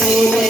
Jesús.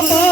Bye-bye.